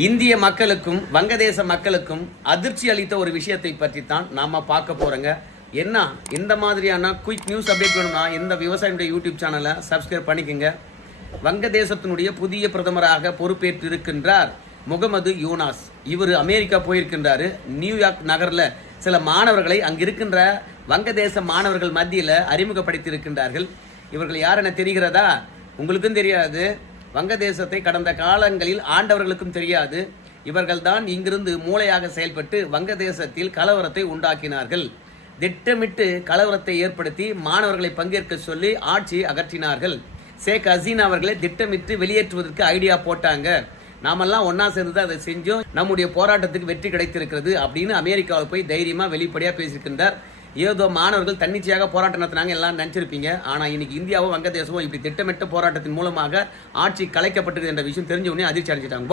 இந்திய மக்களுக்கும் வங்கதேச மக்களுக்கும் அதிர்ச்சி அளித்த ஒரு விஷயத்தை பற்றி தான் நாம பார்க்க போறோங்க. என்ன இந்த மாதிரியான குயிக் நியூஸ் அப்டேட் வேணும்னா இந்த விவசாயினுடைய யூடியூப் சேனலை சப்ஸ்கிரைப் பண்ணிக்கோங்க. வங்கதேசத்தினுடைய புதிய பிரதமராக பொறுப்பேற்று இருக்கின்றார் முகமது யூனாஸ். இவர் அமெரிக்கா போயிருக்கின்றாரு. நியூயார்க் நகர்ல சில மாணவர்களை அங்கிருக்கின்ற வங்கதேச மாணவர்கள் மத்தியில் அறிமுகப்படுத்தி இருக்கின்றார்கள். இவர்கள் யார் என தெரிகிறதா? உங்களுக்கும் தெரியாது, வங்கதேசத்தை கடந்த காலங்களில் ஆண்டவர்களுக்கும் தெரியாது. இவர்கள் தான் இங்கிருந்து மூளையாக செயல்பட்டு வங்கதேசத்தில் கலவரத்தை உண்டாக்கினார்கள். திட்டமிட்டு கலவரத்தை ஏற்படுத்தி மாணவர்களை பங்கேற்க சொல்லி ஆட்சியை அகற்றினார்கள். ஷேக் ஹசீனா அவர்களை திட்டமிட்டு வெளியேற்றுவதற்கு ஐடியா போட்டாங்க. நாமெல்லாம் ஒன்னா சேர்ந்து அதை செஞ்சோம், நம்முடைய போராட்டத்துக்கு வெற்றி கிடைத்திருக்கிறது அப்படின்னு அமெரிக்காவில் போய் தைரியமா வெளிப்படையா பேசியிருக்கின்றார். ஏதோ மாணவர்கள் தன்னிச்சையாக போராட்டம் நடத்தினாங்க எல்லாம் நினைச்சிருப்பீங்க. ஆனா இன்னைக்கு இந்தியாவும் வங்கதேசமும் இப்படி திட்டமிட்ட போராட்டத்தின் மூலமாக ஆட்சி கலைக்கப்பட்டது என்ற விஷயம் தெரிஞ்ச உடனே அதிர்ச்சி அடைஞ்சிட்டாங்க.